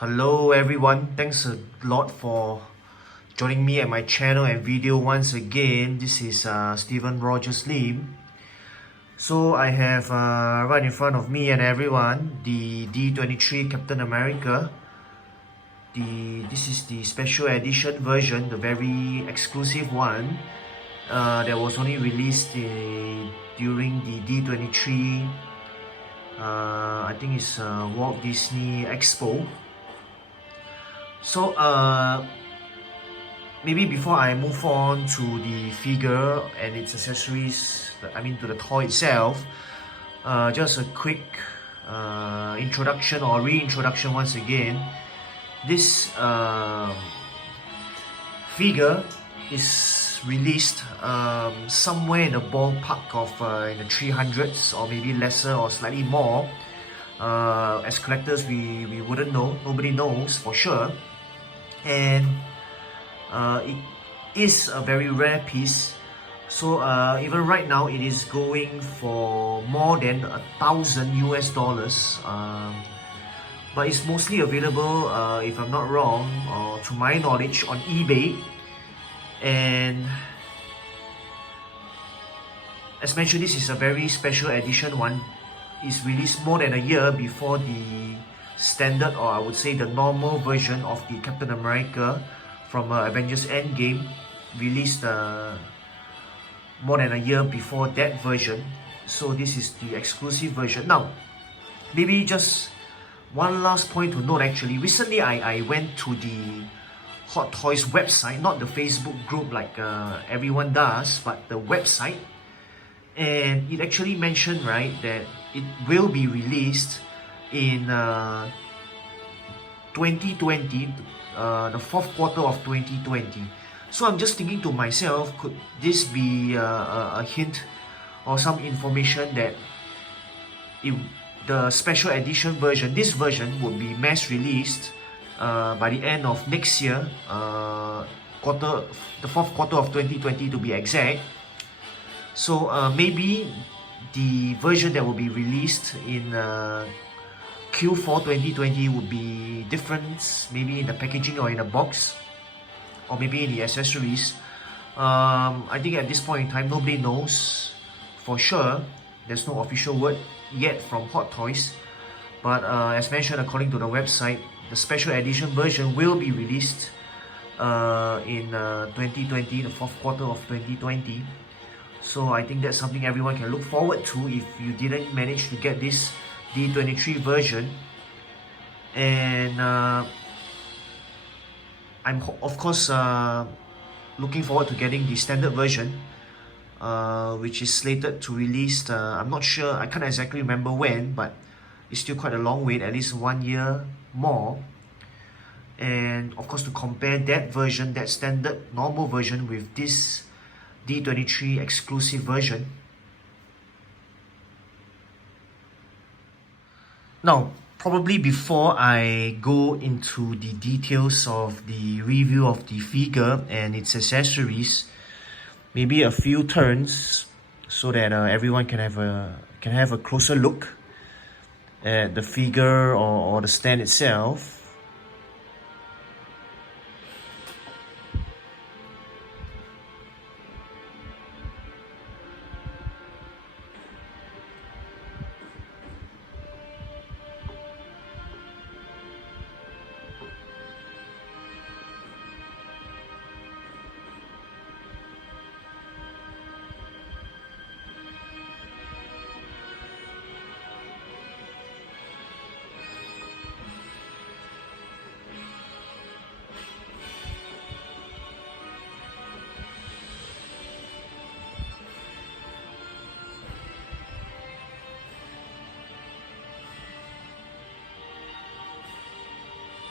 Hello everyone, thanks a lot for joining me at my channel and video once again. This is Stephen Rogers Lim. So I have right in front of me and everyone the D23 Captain America. This is the special edition version, the very exclusive one that was only released during the D23 I think it's Walt Disney Expo. So maybe before I move on to the figure and its accessories, to the toy itself, just a quick introduction or reintroduction once again. This figure is released somewhere in the ballpark of in the 300s or maybe lesser or slightly more. As collectors, we wouldn't know, nobody knows for sure. And it is a very rare piece, so even right now it is going for more than $1,000 US, but it's mostly available, if I'm not wrong, to my knowledge, on eBay. And as mentioned, this is a very special edition one. It's released more than a year before the standard, or I would say the normal version of the Captain America from Avengers Endgame, released more than a year before that version. So this is the exclusive version. Now, maybe just one last point to note actually. Recently I went to the Hot Toys website, not the Facebook group like everyone does, but the website. And it actually mentioned, right, that it will be released in 2020, the fourth quarter of 2020. So I'm just thinking to myself, could this be a hint or some information that the special edition version, this version, would be mass released by the end of next year, the fourth quarter of 2020 to be exact. So maybe the version that will be released in Q4 2020 would be different, maybe in the packaging or in the box, or maybe in the accessories. I think at this point in time, nobody knows for sure. There's no official word yet from Hot Toys, but as mentioned, according to the website, the special edition version will be released in 2020, the fourth quarter of 2020. So I think that's something everyone can look forward to if you didn't manage to get this D23 version. And I'm of course looking forward to getting the standard version, which is slated to release, I'm not sure, I can't exactly remember when, but it's still quite a long wait, at least 1 year more. And of course, to compare that version, that standard normal version, with this D23 exclusive version. Now, probably before I go into the details of the review of the figure and its accessories, maybe a few turns so that everyone can have a closer look at the figure or the stand itself.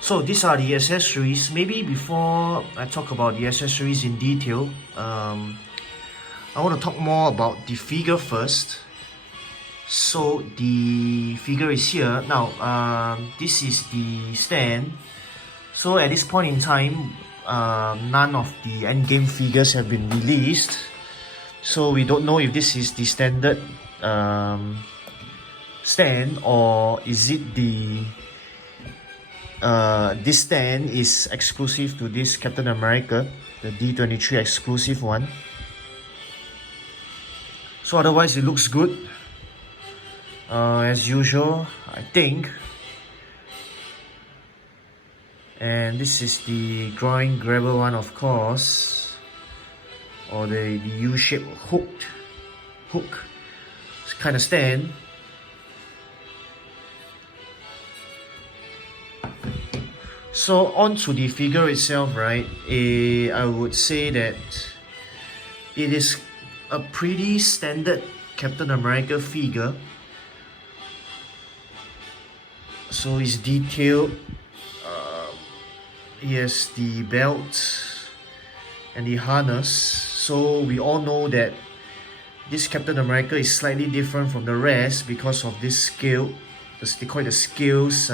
So these are the accessories. Maybe before I talk about the accessories in detail, I want to talk more about the figure first. So the figure is here. Now, this is the stand. So at this point in time, none of the Endgame figures have been released. So we don't know if this is the standard stand or is it the This stand is exclusive to this Captain America, the D23 exclusive one. So otherwise it looks good. As usual, I think. And this is the groin grabber one, of course, or the U-shaped hook kind of stand. So on to the figure itself, right? I would say that it is a pretty standard Captain America figure. So it's detailed. He has the belt and the harness. So we all know that this Captain America is slightly different from the rest because of this scale. They call it the scales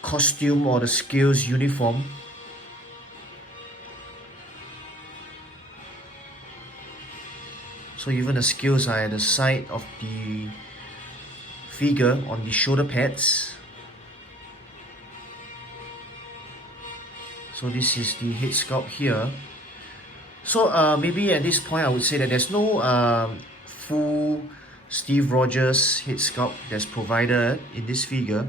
costume or the scales uniform. So even the scales are at the side of the figure on the shoulder pads. So this is the head sculpt here. So maybe at this point I would say that there's no full Steve Rogers head sculpt that's provided in this figure.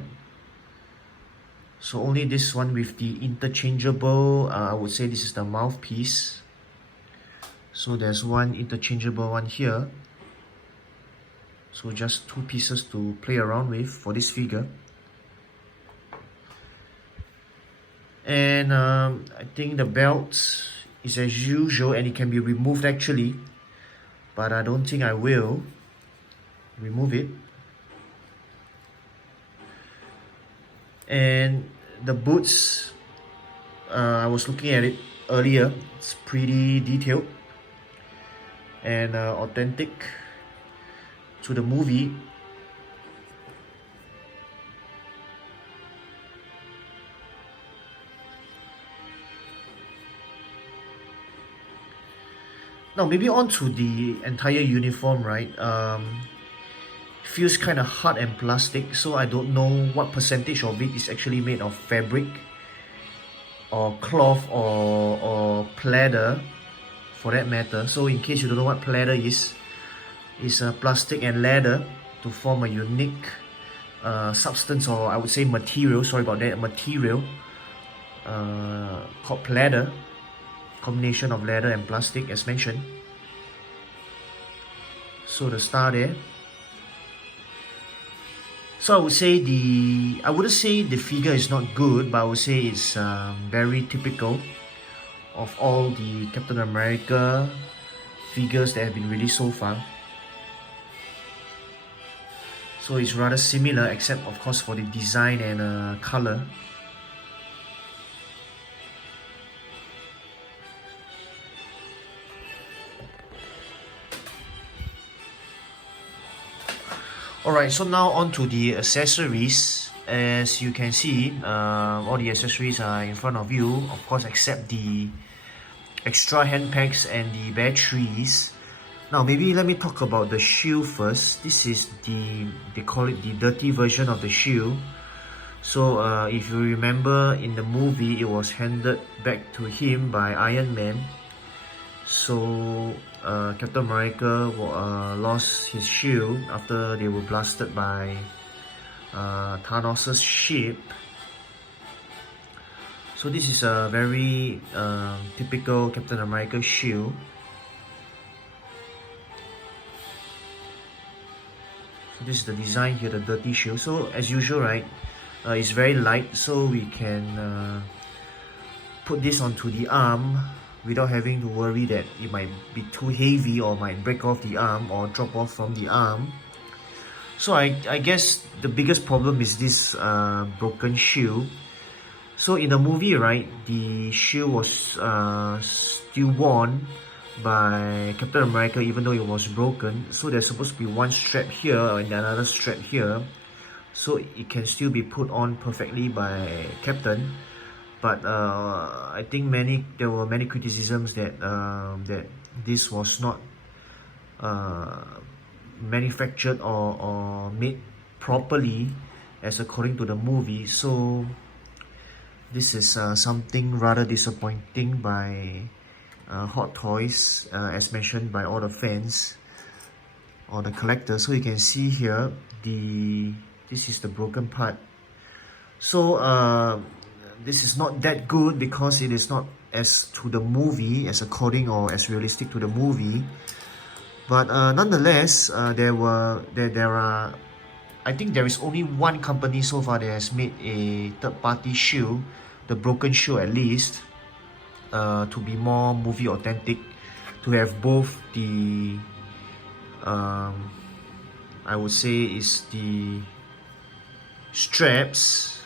So only this one with the interchangeable, I would say this is the mouthpiece. So there's one interchangeable one here. So just two pieces to play around with for this figure. And I think the belt is as usual and it can be removed actually, but I don't think I will remove it. And the boots, I was looking at it earlier, it's pretty detailed and authentic to the movie. Now maybe on to the entire uniform, right? Feels kind of hard and plastic, so I don't know what percentage of it is actually made of fabric or cloth or pleather for that matter. So in case you don't know what pleather is, it's plastic and leather to form a unique substance, or I would say material, sorry about that, material called pleather. Combination of leather and plastic as mentioned. So the star there. So I would say I wouldn't say the figure is not good, but I would say it's very typical of all the Captain America figures that have been released so far. So it's rather similar, except of course for the design and color. Alright, so now on to the accessories. As you can see, all the accessories are in front of you, of course except the extra hand packs and the batteries. Now maybe let me talk about the shield first. This is they call it the dirty version of the shield. So if you remember in the movie, it was handed back to him by Iron Man. So Captain America lost his shield after they were blasted by Thanos' ship. So this is a very typical Captain America shield. So this is the design here, the dirty shield. So as usual, right, it's very light, so we can put this onto the arm without having to worry that it might be too heavy or might break off the arm or drop off from the arm. So I guess the biggest problem is this broken shield. So in the movie, right, the shield was still worn by Captain America even though it was broken. So there's supposed to be one strap here and another strap here, so it can still be put on perfectly by Captain. But I think there were many criticisms that that this was not manufactured or made properly as according to the movie. So this is something rather disappointing by Hot Toys, as mentioned by all the fans or the collectors. So you can see here, this is the broken part. So this is not that good because it is not as to the movie, as according or as realistic to the movie. But nonetheless, there are, I think there is only one company so far that has made a third-party shoe, the broken shoe at least, to be more movie authentic, to have both the I would say is the straps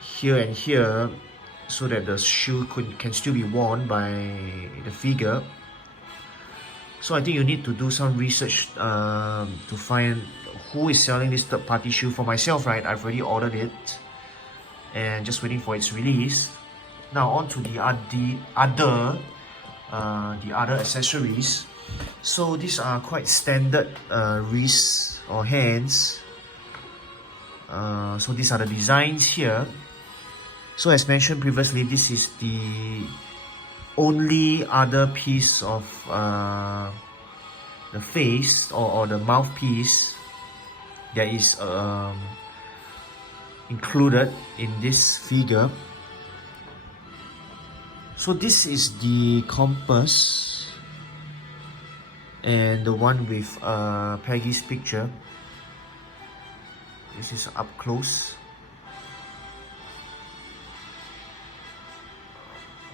here and here, so that the shoe can still be worn by the figure. So I think you need to do some research to find who is selling this third-party shoe. For myself, right, I've already ordered it and just waiting for its release. Now on to the other accessories. So these are quite standard wrists or hands. So these are the designs here. So as mentioned previously, this is the only other piece of the face or the mouthpiece that is included in this figure. So this is the compass and the one with Peggy's picture. This is up close.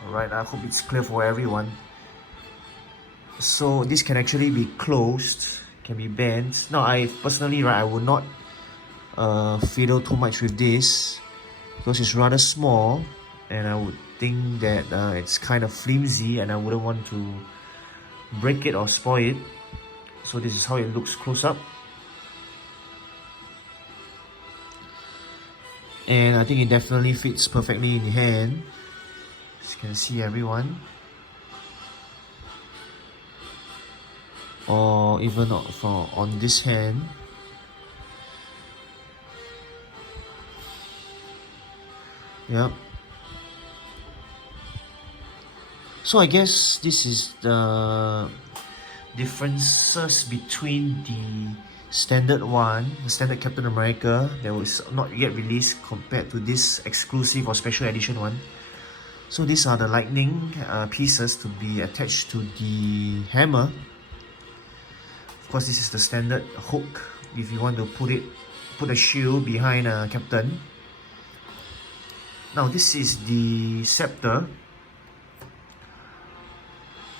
Alright, I hope it's clear for everyone. So this can actually be closed, can be bent. Now I personally, right, I would not fiddle too much with this because it's rather small, and I would think that it's kind of flimsy and I wouldn't want to break it or spoil it. So this is how it looks close up. And I think it definitely fits perfectly in the hand. As you can see, everyone. Or even on this hand. Yep. So I guess this is the differences between the standard one, the standard Captain America that was not yet released, compared to this exclusive or special edition one. So these are the lightning pieces to be attached to the hammer. Of course, this is the standard hook if you want to put a shield behind a captain. Now this is the scepter.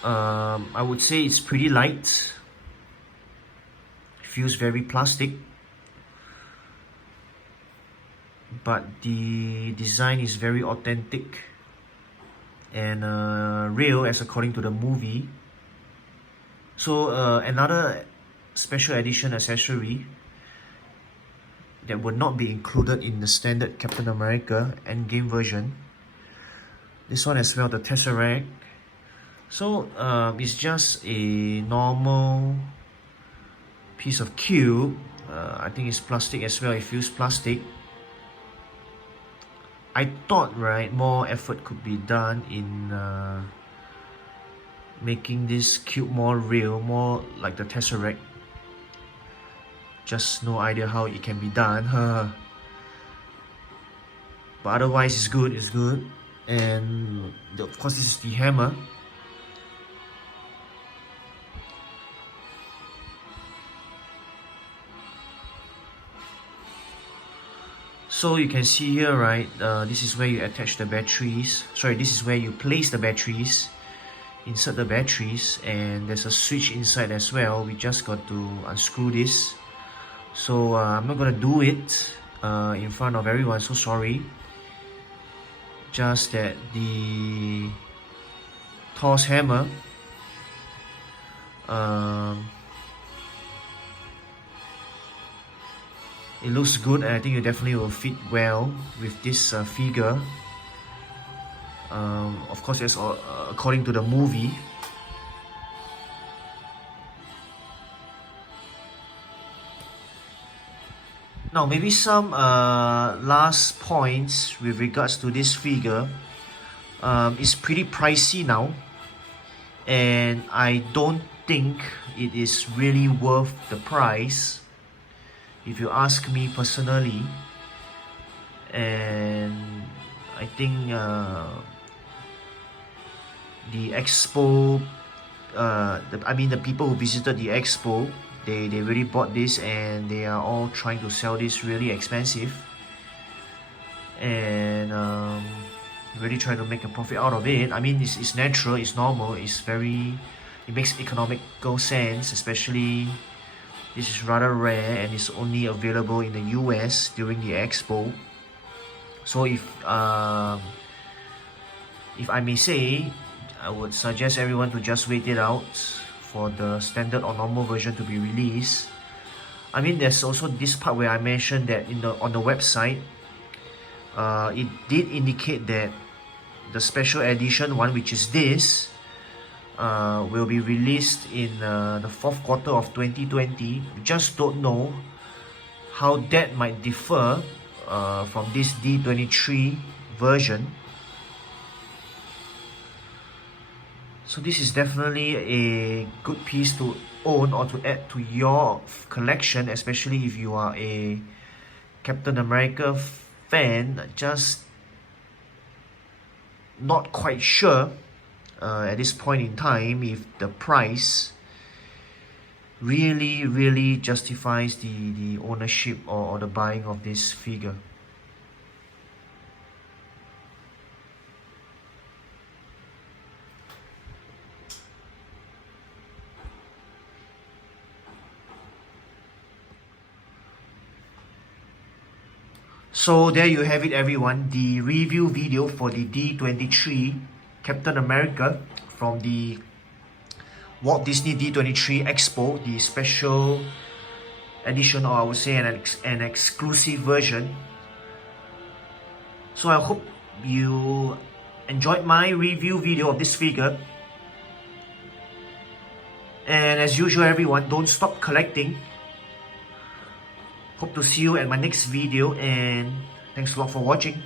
I would say it's pretty light. Feels very plastic, but the design is very authentic and real as according to the movie. So another special edition accessory that would not be included in the standard Captain America Endgame version. This one as well, the Tesseract. So it's just a normal piece of cube. I think it's plastic as well. It feels plastic. I thought, right, more effort could be done in making this cube more real, more like the Tesseract. Just no idea how it can be done. But otherwise, it's good. It's good. And of course, this is the hammer. So you can see here, right, this is where you attach the batteries. Sorry, this is where you place the batteries, insert the batteries, and there's a switch inside as well. We just got to unscrew this. So I'm not gonna do it in front of everyone, so sorry. Just that the Thor's hammer, it looks good, and I think it definitely will fit well with this figure. Of course, that's according to the movie. Now, maybe some last points with regards to this figure. It's pretty pricey now, and I don't think it is really worth the price, if you ask me personally. And I think the expo, the people who visited the expo, they really bought this, and they are all trying to sell this really expensive, and really trying to make a profit out of it. I mean, it's natural, it's normal, it makes economical sense, especially this is rather rare and it's only available in the US during the expo. So if I may say, I would suggest everyone to just wait it out for the standard or normal version to be released. I mean, there's also this part where I mentioned that on the website, it did indicate that the special edition one, which is this, will be released in the fourth quarter of 2020. We just don't know how that might differ from this D23 version. So this is definitely a good piece to own or to add to your collection, especially if you are a Captain America fan, just not quite sure at this point in time if the price really justifies the ownership or the buying of this figure. So there you have it, everyone, the review video for the D23 Captain America from the Walt Disney D23 Expo, the special edition, or I would say an exclusive version. So I hope you enjoyed my review video of this figure. And as usual, everyone, don't stop collecting. Hope to see you at my next video, and thanks a lot for watching.